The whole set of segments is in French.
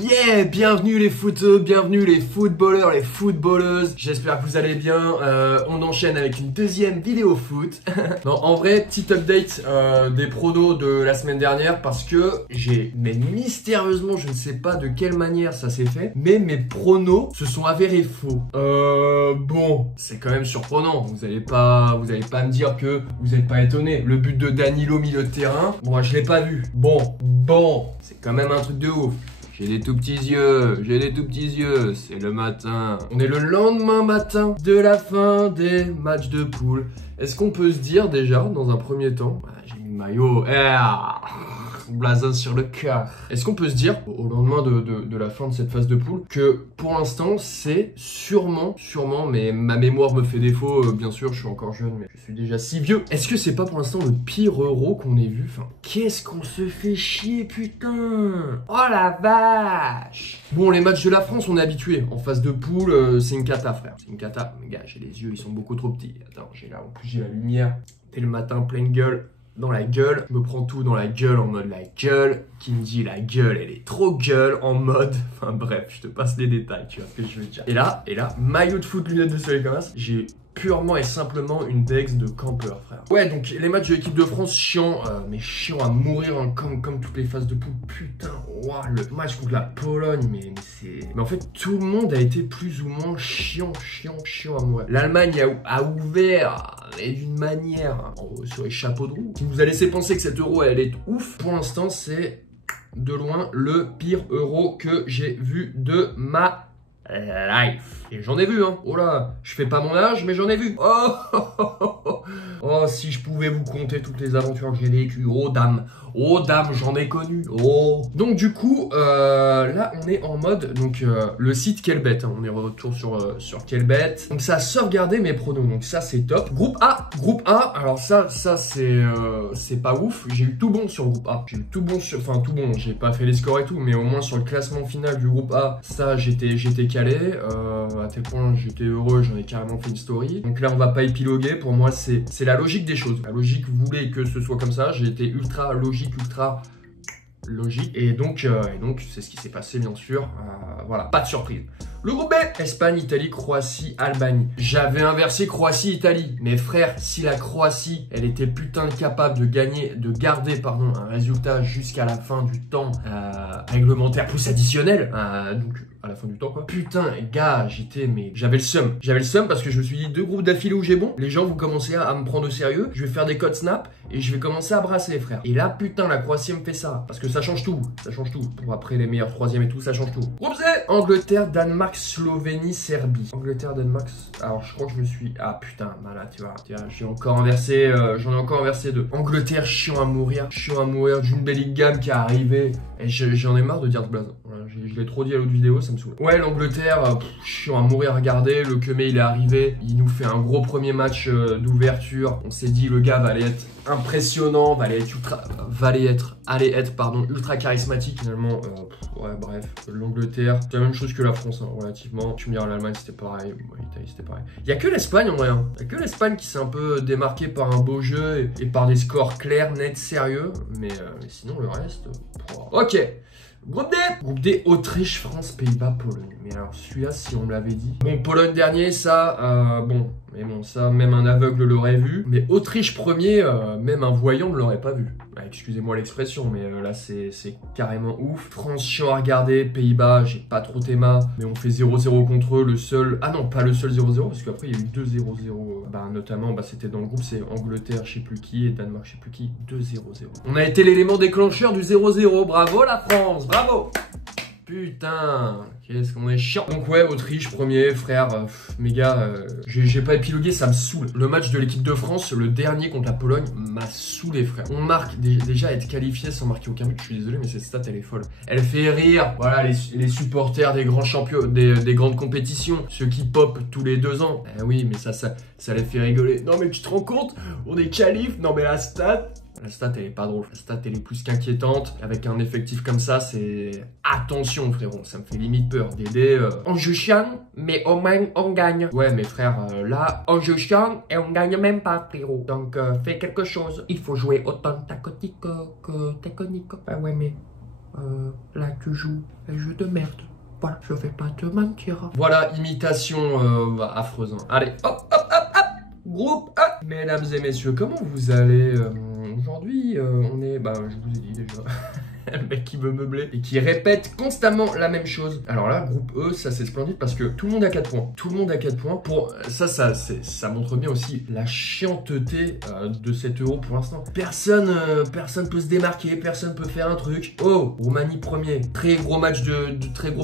Yeah, bienvenue les footeux, bienvenue les footballeurs, les footballeuses. J'espère que vous allez bien. On enchaîne avec une deuxième vidéo foot. Non, en vrai, petit update des pronos de la semaine dernière parce que mais mystérieusement, je ne sais pas de quelle manière ça s'est fait, mais mes pronos se sont avérés faux. Bon, c'est quand même surprenant. Vous allez pas me dire que vous n'êtes pas étonné. Le but de Danilo milieu de terrain, moi je l'ai pas vu. Bon, c'est quand même un truc de ouf. J'ai des tout petits yeux, c'est le matin. On est le lendemain matin de la fin des matchs de poule. Est-ce qu'on peut se dire déjà, dans un premier temps, j'ai mis le maillot, blason sur le cœur. Est-ce qu'on peut se dire, au lendemain de la fin de cette phase de poule, que pour l'instant, c'est sûrement, mais ma mémoire me fait défaut, bien sûr, je suis encore jeune, mais je suis déjà si vieux. Est-ce que c'est pas pour l'instant le pire euro qu'on ait vu? Enfin, qu'est-ce qu'on se fait chier, putain! Oh la vache! Bon, les matchs de la France, on est habitué. En phase de poule, c'est une cata, frère. C'est une cata. Mais gars, j'ai les yeux, ils sont beaucoup trop petits. Attends, en plus, j'ai la lumière. Dès le matin, pleine gueule. Dans la gueule, je me prends tout dans la gueule en mode la gueule, qui me dit la gueule, elle est trop gueule en mode, enfin bref, je te passe les détails, tu vois ce que je veux dire. Et là, maillot de foot, lunettes de soleil comme ça, j'ai purement et simplement une dex de campeur, frère. Ouais, donc les matchs de l'équipe de France, chiant, mais chiant à mourir, hein, comme toutes les phases de poule. Putain, wow, le match contre la Pologne, mais en fait, tout le monde a été plus ou moins chiant à mourir. L'Allemagne a ouvert, mais d'une manière, sur les chapeaux de roue, qui nous a laissé penser que cet euro, elle est ouf. Pour l'instant, c'est de loin le pire euro que j'ai vu de ma life. Et j'en ai vu, hein. Oh là, je fais pas mon âge, mais j'en ai vu. Oh, si je pouvais vous compter toutes les aventures que j'ai vécues. Oh dame, j'en ai connu. Oh. Donc du coup, là, on est en mode, donc le site Quellebet. Hein. On est retour sur Quellebet. Donc ça a sauvegardé mes pronos. Donc ça, c'est top. Groupe A. Alors ça c'est pas ouf. J'ai eu tout bon sur le groupe A. J'ai eu tout bon enfin tout bon. J'ai pas fait les scores et tout, mais au moins sur le classement final du groupe A, ça j'étais calé. À tel point j'étais heureux, j'en ai carrément fait une story. Donc là, on va pas épiloguer. Pour moi, c'est la logique des choses. La logique voulait que ce soit comme ça. J'ai été ultra logique. Et donc c'est ce qui s'est passé, bien sûr. Voilà, pas de surprise. Le groupe B, Espagne, Italie, Croatie, Albanie. J'avais inversé Croatie-Italie. Mais frère, si la Croatie, elle était putain capable de garder un résultat jusqu'à la fin du temps réglementaire plus additionnel, donc à la fin du temps quoi. Putain, gars, j'avais le seum. J'avais le seum parce que je me suis dit, 2 groupes d'affilée où j'ai bon, les gens vont commencer à me prendre au sérieux, je vais faire des codes snap et je vais commencer à brasser, frère. Et là, putain, la Croatie me fait ça. Parce que ça change tout. Pour après les meilleurs troisièmes et tout, ça change tout. Groupe C, Angleterre, Danemark, Slovénie, Serbie. Angleterre, Danemark. Alors, je crois que je me suis. Ah putain, malade, tu vois. J'ai encore inversé. J'en ai encore inversé 2. Angleterre, chiant à mourir. D'une Bellingham qui est arrivée. Et j'en ai marre de dire ce blason. Voilà, je l'ai trop dit à l'autre vidéo, ça me saoule. Ouais, l'Angleterre, chiant à mourir à regarder. Le Kemé, il est arrivé. Il nous fait un gros premier match d'ouverture. On s'est dit, le gars va aller être impressionnant, allait être ultra charismatique. Finalement, ouais, bref, l'Angleterre, c'est la même chose que la France, hein, relativement. Tu me diras, l'Allemagne, c'était pareil. L'Italie, c'était pareil. Il n'y a que l'Espagne, en vrai. Hein. Il n'y a que l'Espagne qui s'est un peu démarquée par un beau jeu et par des scores clairs, nets, sérieux. Mais sinon, le reste. Ok. Groupe D, Autriche, France, Pays-Bas, Pologne. Mais alors celui-là, si on me l'avait dit. Bon, Pologne dernier, ça, mais bon, ça, même un aveugle l'aurait vu. Mais Autriche premier, même un voyant ne l'aurait pas vu. Excusez-moi l'expression, mais là, c'est carrément ouf. France, chiant à regarder. Pays-Bas, j'ai pas trop théma. Mais on fait 0-0 contre eux. Le seul. Ah non, pas le seul 0-0, parce qu'après, il y a eu 2-0-0. Notamment, c'était dans le groupe, c'est Angleterre, je sais plus qui, et Danemark, je sais plus qui. 2-0-0. On a été l'élément déclencheur du 0-0. Bravo la France, bravo! Putain, qu'est-ce qu'on est chiant. Donc ouais, Autriche, premier, frère, mes gars, j'ai pas épilogué, ça me saoule. Le match de l'équipe de France, le dernier contre la Pologne, m'a saoulé, frère. On marque, déjà être qualifié sans marquer aucun but, je suis désolé, mais cette stat, elle est folle. Elle fait rire, voilà, les supporters des grands champions, des grandes compétitions, ceux qui pop tous les 2 ans. Eh oui, mais ça les fait rigoler. Non mais tu te rends compte, on est qualif, non mais la stat... La stat, elle est pas drôle. La stat, elle est plus qu'inquiétante. Avec un effectif comme ça, c'est... Attention, frérot. Ça me fait limite peur. Dédé, on joue chiant, mais au moins, on gagne. Ouais, mais frère, là, on joue chiant et on gagne même pas, frérot. Donc, fais quelque chose. Il faut jouer autant tactique que technique. Ah ouais, mais... là tu joues un jeu de merde. Voilà, je vais pas te mentir. Voilà, imitation affreuse. Hein. Allez, hop, hop, hop, hop. Groupe 1. Mesdames et messieurs, comment vous allez aujourd'hui on est... Bah, je vous ai dit déjà... Le mec qui veut meubler et qui répète constamment la même chose. Alors là, groupe E, ça c'est splendide parce que tout le monde a 4 points. Tout le monde a 4 points. Pour ça montre bien aussi la chianteté de cet euro pour l'instant. Personne peut se démarquer, personne peut faire un truc. Oh, Roumanie premier. Très gros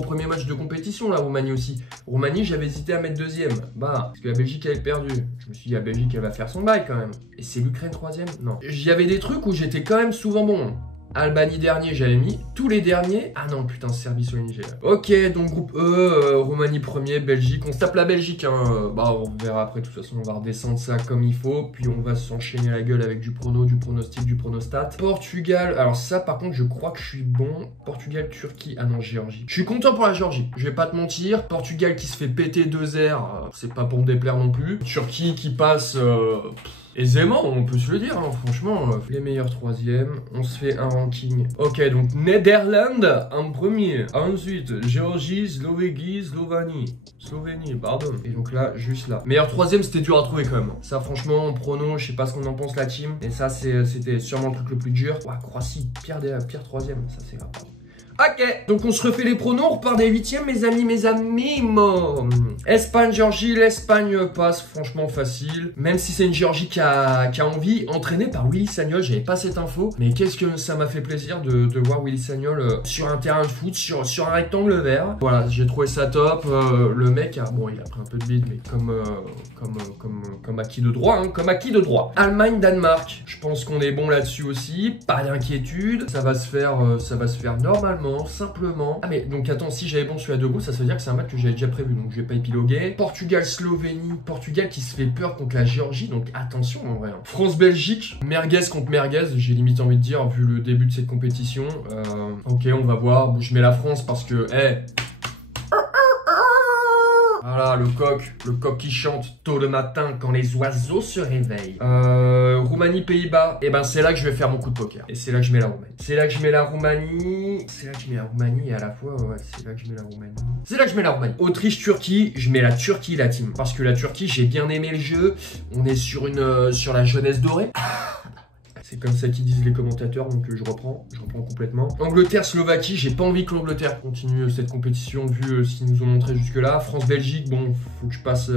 premier match de compétition là, Roumanie aussi. Roumanie, j'avais hésité à mettre deuxième. Bah, parce que la Belgique avait perdu. Je me suis dit, la Belgique, elle va faire son bail quand même. Et c'est l'Ukraine troisième? Non. J'y avais des trucs où j'étais quand même souvent bon. Albanie dernier, j'avais mis. Tous les derniers. Ah non, putain, Serbie, Slovénie, ok, donc groupe E, Roumanie premier, Belgique. On se tape la Belgique, hein. Bah, on verra après. De toute façon, on va redescendre ça comme il faut. Puis on va s'enchaîner la gueule avec du prono, du pronostic, du pronostat. Portugal. Alors, ça, par contre, je crois que je suis bon. Portugal, Turquie. Ah non, Géorgie. Je suis content pour la Géorgie. Je vais pas te mentir. Portugal qui se fait péter 2-0. C'est pas pour me déplaire non plus. Turquie qui passe. Aisément, on peut se le dire, hein, franchement, les meilleurs troisièmes, on se fait un ranking. Ok, donc Netherlands en premier, ensuite Géorgie, Slovénie, pardon. Et donc là, juste là. Meilleur troisième, c'était dur à trouver quand même. Ça, franchement, en prono, je sais pas ce qu'on en pense la team. Et ça, c'était sûrement le truc le plus dur. Ouais, Croatie, pire troisième, ça c'est grave. Ok, donc on se refait les pronos, on repart des huitièmes, mes amis. Espagne, Géorgie, l'Espagne passe franchement facile. Même si c'est une Géorgie qui a envie, entraînée par Willy Sagnol, j'avais pas cette info. Mais qu'est-ce que ça m'a fait plaisir de voir Willy Sagnol sur un terrain de foot, sur un rectangle vert. Voilà, j'ai trouvé ça top. Le mec, bon, il a pris un peu de bide, mais comme acquis de droit, hein, comme acquis de droit. Allemagne, Danemark, je pense qu'on est bon là-dessus aussi. Pas d'inquiétude, ça va se faire normalement. Simplement. Ah mais donc attends, si j'avais bon celui à deux goûts, ça veut dire que c'est un match que j'avais déjà prévu, donc je vais pas épiloguer. Portugal, Slovénie, Portugal qui se fait peur contre la Géorgie, donc attention en vrai. France-Belgique, merguez contre merguez, j'ai limite envie de dire vu le début de cette compétition. Ok, on va voir. Bon, je mets la France parce que, voilà, le coq qui chante tôt le matin quand les oiseaux se réveillent. Roumanie, Pays-Bas, et ben c'est là que je vais faire mon coup de poker. Et c'est là que je mets la Roumanie. C'est là que je mets la Roumanie. Et à la fois, ouais, c'est là que je mets la Roumanie. Autriche, Turquie, je mets la Turquie, la team. Parce que la Turquie, j'ai bien aimé le jeu. On est sur la jeunesse dorée. C'est comme ça qu'ils disent les commentateurs, donc je reprends complètement. Angleterre, Slovaquie, j'ai pas envie que l'Angleterre continue cette compétition vu ce qu'ils nous ont montré jusque-là. France-Belgique, bon, faut que je passe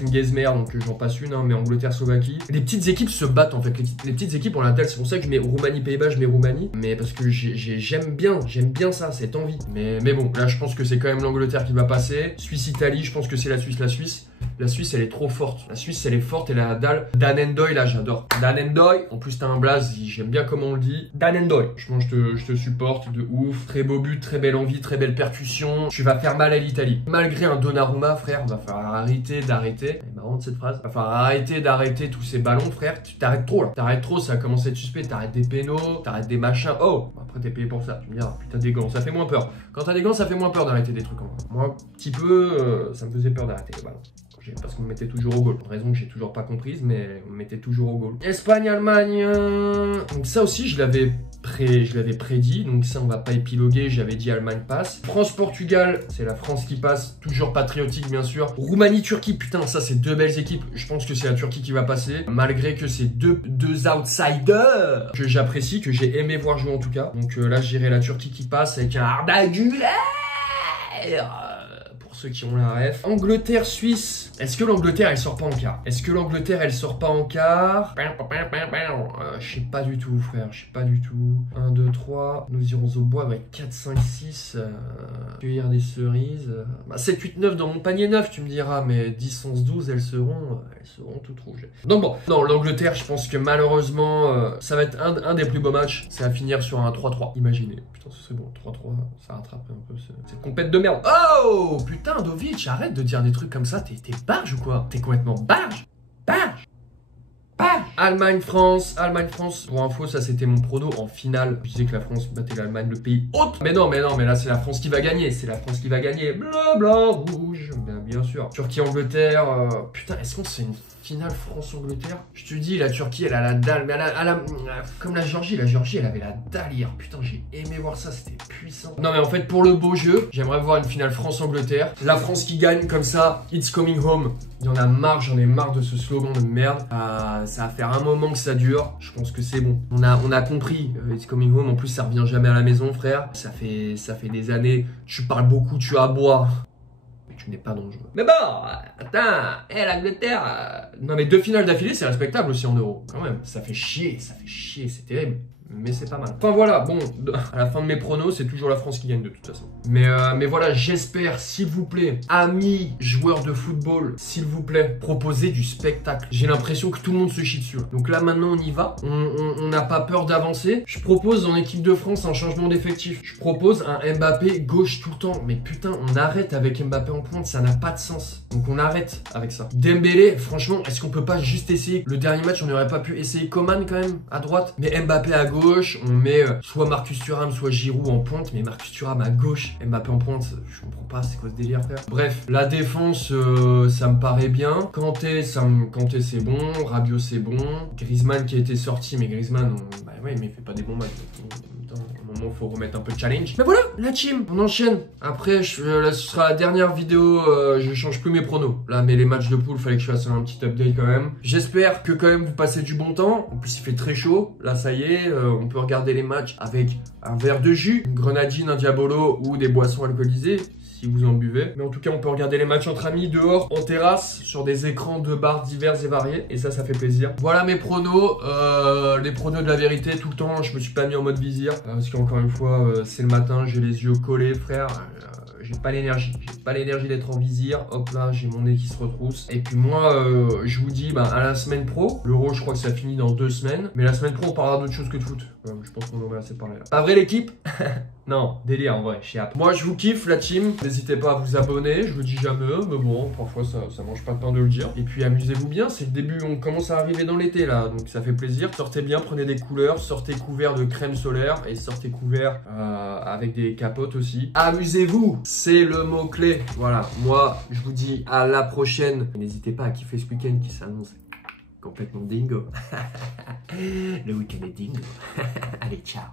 une gaze-mère, donc j'en passe une, hein, mais Angleterre, Slovaquie. Les petites équipes se battent en fait, les petites équipes on l'intègre, c'est pour ça que je mets Roumanie, Pays-Bas, je mets Roumanie, mais parce que j'aime bien ça, cette envie. Mais bon, là je pense que c'est quand même l'Angleterre qui va passer. Suisse-Italie, je pense que c'est la Suisse. La Suisse, elle est trop forte. La Suisse, elle est forte, elle a la dalle. Danendoy, là, j'adore. Danendoy, en plus, t'as un blaze, j'aime bien comment on le dit. Danendoy. Franchement, je te supporte de ouf. Très beau but, très belle envie, très belle percussion. Tu vas faire mal à l'Italie. Malgré un Donnarumma, frère, va falloir arrêter d'arrêter. C'est marrant cette phrase. Va falloir arrêter d'arrêter tous ces ballons, frère. Tu t'arrêtes trop, là. T'arrêtes trop, ça a commencé à être suspect. T'arrêtes des pénaux, t'arrêtes des machins. Oh, après, t'es payé pour ça. Tu me diras, putain, des gants, ça fait moins peur. Quand t'as des gants, ça fait moins peur d'arrêter des trucs en vrai. Moi, un petit peu, ça me faisait peur d'arrêter les ballons. Parce qu'on me mettait toujours au goal. Une raison que j'ai toujours pas comprise, mais on me mettait toujours au goal. Espagne, Allemagne. Donc ça aussi, je l'avais prédit. Donc ça, on va pas épiloguer. J'avais dit Allemagne passe. France, Portugal. C'est la France qui passe. Toujours patriotique, bien sûr. Roumanie, Turquie. Putain, ça, c'est deux belles équipes. Je pense que c'est la Turquie qui va passer. Malgré que c'est deux outsiders que j'apprécie, que j'ai aimé voir jouer en tout cas. Donc là, j'irai la Turquie qui passe avec un Arda Güler. Ceux qui ont la ref. Angleterre, Suisse. Est-ce que l'Angleterre, elle sort pas en quart? Je sais pas du tout, frère. Je sais pas du tout. 1, 2, 3. Nous irons au bois avec 4, 5, 6. Cueillir des cerises. 7, 8, 9 dans mon panier 9, tu me diras. Mais 10, 11, 12, elles seront toutes rouges. Donc bon. Non, l'Angleterre, je pense que malheureusement, ça va être un des plus beaux matchs. Ça va finir sur un 3-3. Imaginez. Putain, ce serait bon. 3-3, ça rattrape un peu cette compète de merde. Oh, putain. Dovic, arrête de dire des trucs comme ça, t'es barge ou quoi? T'es complètement barge. Allemagne-France. Pour info, ça c'était mon prono en finale. Je disais que la France battait l'Allemagne, le pays hôte. Mais non, mais là c'est la France qui va gagner. Bleu, blanc, rouge. bien sûr. Turquie-Angleterre, putain, est-ce qu'on c'est une finale France-Angleterre? Je te dis, la Turquie, elle a la dalle, mais comme la Géorgie, elle avait la dalle hier. Putain, j'ai aimé voir ça, c'était puissant. Non, mais en fait, pour le beau jeu, j'aimerais voir une finale France-Angleterre. La France qui gagne comme ça, it's coming home. Il y en a marre, j'en ai marre de ce slogan de merde. Ça va faire un moment que ça dure. Je pense que c'est bon. On a compris. It's coming home. En plus, ça revient jamais à la maison, frère. Ça fait des années. Tu parles beaucoup, tu aboies. Mais tu n'es pas dangereux. Mais bon, attends. l'Angleterre. Non, mais 2 finales d'affilée, c'est respectable aussi en Euro. Quand même. Ça fait chier, c'est terrible. Mais c'est pas mal. Enfin voilà, bon, à la fin de mes pronos, c'est toujours la France qui gagne de toute façon. Mais voilà, j'espère, s'il vous plaît, amis joueurs de football, s'il vous plaît, proposez du spectacle. J'ai l'impression que tout le monde se chie dessus. Donc là, maintenant, on y va. On n'a pas peur d'avancer. Je propose en équipe de France un changement d'effectif. Je propose un Mbappé gauche tout le temps. Mais putain, on arrête avec Mbappé en pointe, ça n'a pas de sens. Donc on arrête avec ça. Dembélé, franchement, est-ce qu'on peut pas juste essayer? Le dernier match, on n'aurait pas pu essayer Coman quand même, à droite. Mais Mbappé à gauche. On met soit Marcus Thuram, soit Giroud en pointe, mais Marcus Thuram à gauche, Mbappé en pointe, je comprends pas, c'est quoi ce délire, frère? Bref, la défense, ça me paraît bien. Kanté, Kanté c'est bon, Rabiot c'est bon. Griezmann qui a été sorti, mais Griezmann, bah ouais, mais il fait pas des bons matchs. À un moment, faut remettre un peu de challenge. Mais voilà, la team, on enchaîne. Après, là, ce sera la dernière vidéo. Je change plus mes pronos. Là, mais les matchs de poule, fallait que je fasse un petit update quand même. J'espère que quand même vous passez du bon temps. En plus, il fait très chaud. Là, ça y est, on peut regarder les matchs avec un verre de jus, une grenadine, un diabolo ou des boissons alcoolisées. Si vous en buvez. Mais en tout cas, on peut regarder les matchs entre amis dehors, en terrasse, sur des écrans de bars divers et variés. Et ça fait plaisir. Voilà mes pronos. Les pronos de la vérité tout le temps. Je me suis pas mis en mode vizir. Parce qu'encore une fois, c'est le matin, j'ai les yeux collés, frère. J'ai pas l'énergie. J'ai pas l'énergie d'être en vizir. Hop là, j'ai mon nez qui se retrousse. Et puis moi, je vous dis à la semaine pro. L'Euro, je crois que ça finit dans 2 semaines. Mais la semaine pro, on parlera d'autre chose que de foot. Je pense qu'on en a assez parlé là. Pas vrai l'équipe? Non, délire en vrai, chiap. Moi je vous kiffe la team, n'hésitez pas à vous abonner, je le dis jamais, mais bon, parfois ça mange pas de pain de le dire. Et puis amusez-vous bien, c'est le début, on commence à arriver dans l'été là, donc ça fait plaisir. Sortez bien, prenez des couleurs, sortez couverts de crème solaire et sortez couverts avec des capotes aussi. Amusez-vous, c'est le mot-clé. Voilà, moi je vous dis à la prochaine. N'hésitez pas à kiffer ce week-end qui s'annonce complètement dingo. Le week-end est dingo. Allez, ciao.